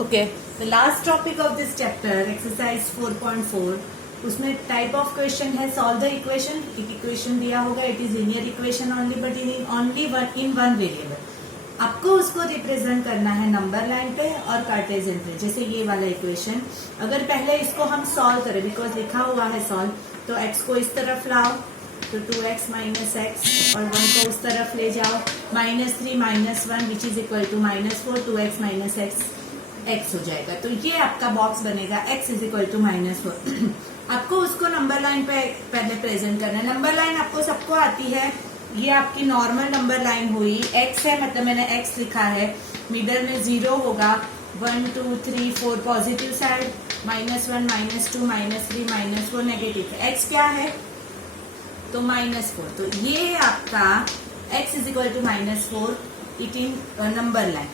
Okay, the last topic of this chapter exercise 4.4, उसमें type of question है solve the equation. एक equation दिया होगा, it is linear equation only but in only in one variable. आपको उसको represent करना है नंबर लाइन पे और कार्टेशियन पे। जैसे ये वाला इक्वेशन, अगर पहले इसको हम सॉल्व करें, बिकॉज लिखा हुआ है सॉल्व, तो x को इस तरफ लाओ तो 2x माइनस एक्स और 1 को उस तरफ ले जाओ, -3 - 1 which is equal to -4, 2x minus x हो जाएगा। तो ये आपका बॉक्स बनेगा x इज इक्वल टू -4। आपको उसको नंबर लाइन पे पहले प्रेजेंट करना है। नंबर लाइन आपको सबको आती है, ये आपकी नॉर्मल नंबर लाइन हुई। x है मतलब मैंने x लिखा है, मिडल में 0 होगा, 1 2 3 4 पॉजिटिव साइड, -1 -2 -3 -4 नेगेटिव। x क्या है तो -4। तो ये आपका x is equal to -4 it in number line.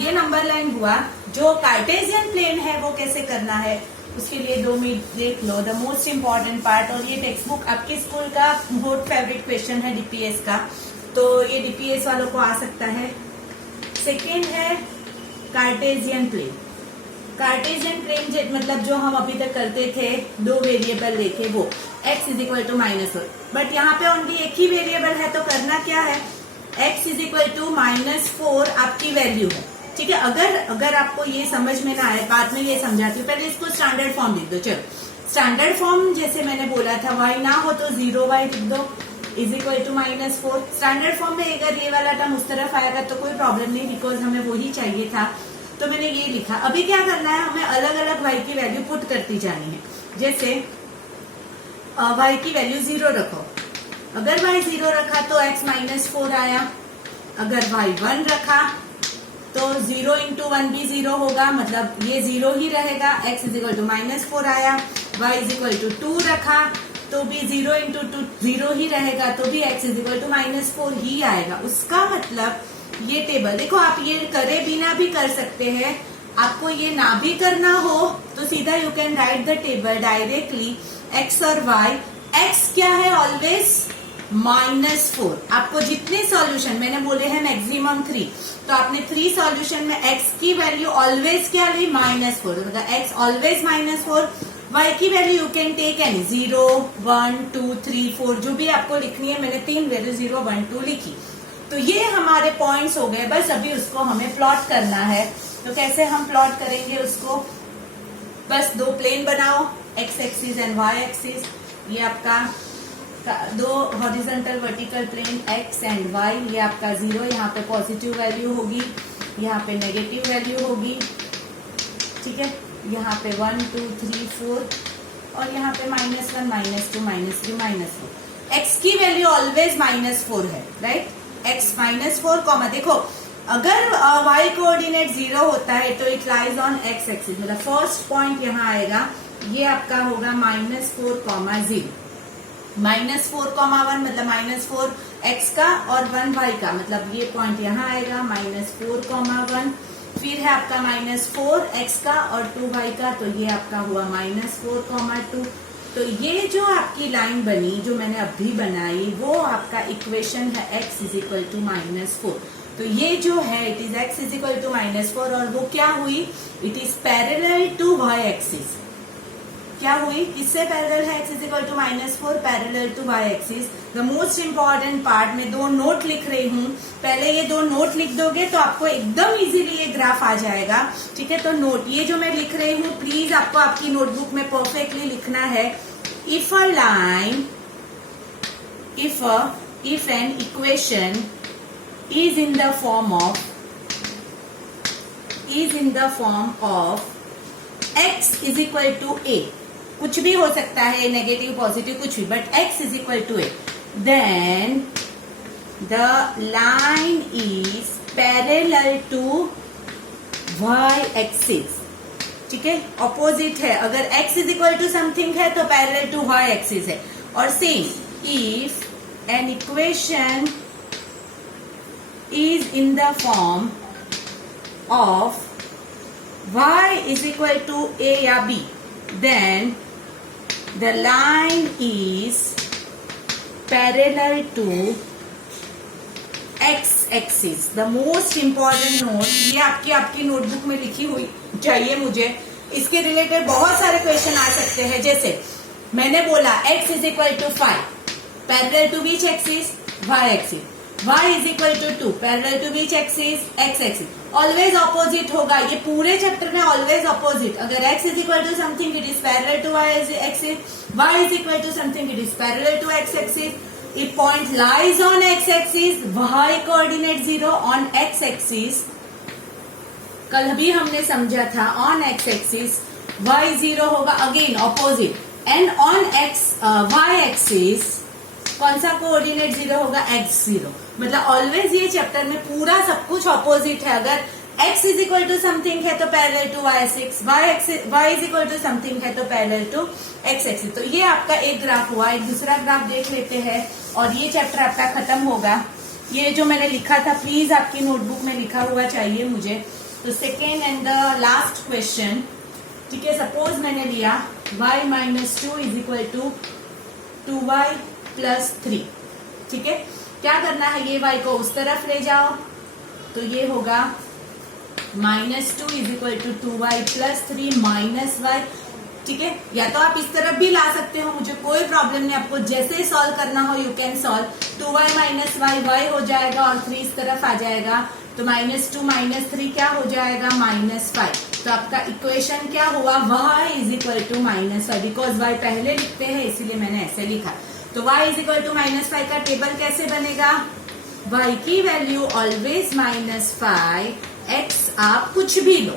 ये नंबर लाइन हुआ। जो कार्टेशियन प्लेन है वो कैसे करना है, उसके लिए 2 मिनट देख लो, द मोस्ट इम्पॉर्टेंट पार्ट। और ये टेक्स्ट बुक आपके स्कूल का बहुत फेवरेट क्वेश्चन है डीपीएस का, तो ये डीपीएस वालों को आ सकता है। सेकेंड है कार्टेशियन प्लेन। कार्टेशियन प्लेन मतलब जो हम अभी तक करते थे, 2 वेरिएबल लेके, वो x is equal to -4। But यहाँ पे ओनली एक ही वेरिएबल है, तो करना क्या है, x इज इक्वल टू -4 आपकी वैल्यू है। ठीक है, अगर आपको ये समझ में ना आए, बाद में ये समझाती हूँ, पहले इसको स्टैंडर्ड फॉर्म लिख दो। चलो स्टैंडर्ड फॉर्म जैसे मैंने बोला था, y ना हो तो 0y लिख दो is equal to -4। Standard form में अगर ये वाला टर्म उस तरफ आएगा तो कोई प्रॉब्लम नहीं, बिकॉज हमें वही चाहिए था, तो मैंने ये लिखा। अभी क्या करना है, हमें अलग अलग y की वैल्यू पुट करती जानी है। जैसे y की वैल्यू 0 रखो, अगर y 0 रखा तो x -4 आया, अगर y 1 रखा तो 0 × 1 भी 0 होगा, मतलब ये 0 ही रहेगा, x इज इक्वल टू -4 आया। y इज इक्वल टू 2 रखा तो भी 0 × 2 0 ही रहेगा, तो भी x इज इक्वल टू -4 ही आएगा। उसका मतलब ये टेबल देखो, आप ये करे बिना भी कर सकते हैं। आपको ये ना भी करना हो तो सीधा you can write the table directly, x और y। x क्या है ऑलवेज -4। आपको जितने सॉल्यूशन मैंने बोले हैं मैक्सिमम 3, तो आपने 3 सॉल्यूशन में x की वैल्यू ऑलवेज क्या ली, -4, मतलब x ऑलवेज -4। y की value you can take any, 0 1 2 3 4 जो भी आपको लिखनी है। मैंने 3 वैल्यू 0 1 2 लिखी। तो ये हमारे पॉइंट्स हो गए, बस अभी उसको हमें प्लॉट करना है। तो कैसे हम प्लॉट करेंगे उसको, बस 2 प्लेन बनाओ, x axis and y axis. ये आपका 2 horizontal vertical plane x and y, ये आपका 0, यहाँ पे पॉजिटिव वैल्यू होगी, यहाँ पे नेगेटिव वैल्यू होगी। ठीक है, यहाँ पे 1 2 3 4 और यहाँ पे -1 -2 -3 -4। x की वैल्यू ऑलवेज -4 है, राइट। x -4, देखो अगर y कोऑर्डिनेट 0 होता है तो it lies on x axis, मतलब फर्स्ट पॉइंट यहाँ आएगा, ये आपका होगा -4, 0। -4, 1 मतलब -4 x का और 1 y का, मतलब ये पॉइंट यहाँ आएगा, -4, 1। फिर है आपका -4 x का और 2 y का, तो ये आपका हुआ -4, 2। तो ये जो आपकी लाइन बनी, जो मैंने अभी बनाई, वो आपका इक्वेशन है x इज इक्वल टू -4। तो ये जो है it is x is equal to -4, और वो क्या हुई, it is parallel to y axis. क्या हुई, किससे पैरेलल है, x is equal to -4, parallel to y axis. The most important part में 2 नोट लिख रही हूँ, पहले ये 2 नोट लिख दोगे तो आपको एकदम इजीली ये ग्राफ आ जाएगा। ठीक है, तो नोट ये जो मैं लिख रही हूँ, प्लीज आपको आपकी नोटबुक में परफेक्टली लिखना है। If a line, if an equation is in the form of x is equal to a, कुछ भी हो सकता है, नेगेटिव पॉजिटिव कुछ भी, but x is equal to a, then the line is parallel to y axis. ठीक है, opposite है, अगर x is equal to something है तो पैरेलल टू y एक्सिस है। और same, if an equation is in the form of y is equal to a या b, then the line is parallel to x axis. The most important note, ये आपकी notebook में लिखी हुई चाहिए मुझे। इसके रिलेटेड बहुत सारे क्वेश्चन आ सकते हैं। जैसे मैंने बोला x is equal to 5, parallel to which axis, y axis. y is equal to 2, parallel to which axis, x axis. Always opposite होगा, ये पूरे चैप्टर में ऑलवेज ऑपोजिट। अगर x is equal to something it is parallel to y axis, y is equal to something it is parallel to x axis. If point lies on x-axis, y coordinate 0 on x-axis। कल भी हमने समझा था on x-axis y 0 होगा, again opposite. And on y-axis कौन सा coordinate 0 होगा, x 0। मतलब ऑलवेज ये चैप्टर में पूरा सब कुछ ऑपोजिट है। अगर x is equal to something है तो parallel to y-axis, y is equal to something है तो पैरेलल टू x-axis। तो ये आपका एक ग्राफ हुआ। एक दूसरा ग्राफ देख लेते हैं और ये चैप्टर आपका खत्म होगा। ये जो मैंने लिखा था प्लीज आपकी नोटबुक में लिखा हुआ चाहिए मुझे। तो second and the last question, ठीक है। सपोज मैंने लिया y minus 2 is equal to 2y plus 3, ठीक है। क्या करना है, ये y को उस तरफ ले जाओ तो ये होगा minus 2 is equal to 2y plus 3 minus y, ठीक है। या तो आप इस तरफ भी ला सकते हो, मुझे कोई प्रॉब्लम नहीं। आपको जैसे सॉल्व करना हो you can solve. 2y minus y हो जाएगा और 3 इस तरफ आ जाएगा। तो माइनस 2 माइनस 3 क्या हो जाएगा, माइनस 5। तो आपका इक्वेशन क्या हुआ, y is equal to minus 5। Because y पहले लिखते हैं इसीलिए मैंने ऐसे लिखा। तो y is equal to minus 5 का टेबल कैसे बनेगा, y की वैल्यू ऑलवेज माइनस 5, x आप कुछ भी लो,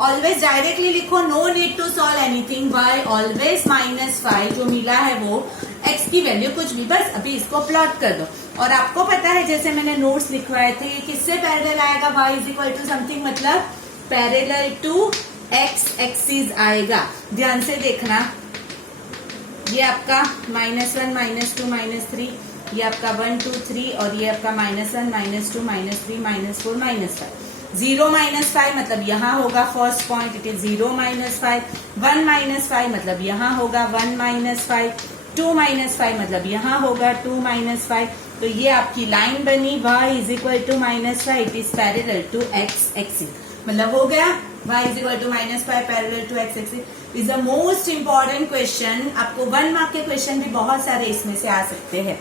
ऑलवेज डायरेक्टली लिखो, no need to solve anything. y always minus 5 जो मिला है वो x की वैल्यू कुछ भी, बस अभी इसको प्लॉट कर दो। और आपको पता है जैसे मैंने नोट्स लिखवाए थे, ये किससे पैरेलल आएगा, y is equal to something मतलब पैरेलल टू x एक्सिस आएगा। ध्यान से देखना, ये आपका -1 -2 -3, ये आपका 1 2 3 और ये आपका -1 -2 -3 -4 -5। 0 -5 मतलब यहाँ होगा फर्स्ट पॉइंट, इट इज 0 -5। 1 -5 मतलब यहाँ होगा 1 -5। 2 -5 मतलब यहाँ होगा 2 -5। तो ये आपकी लाइन बनी, y is equal to -5 it is parallel to x axis. मतलब हो गया y is equal to -5 parallel to x axis. Is the most important question. आपको 1 मार्क के क्वेश्चन भी बहुत सारे इसमें से आ सकते हैं।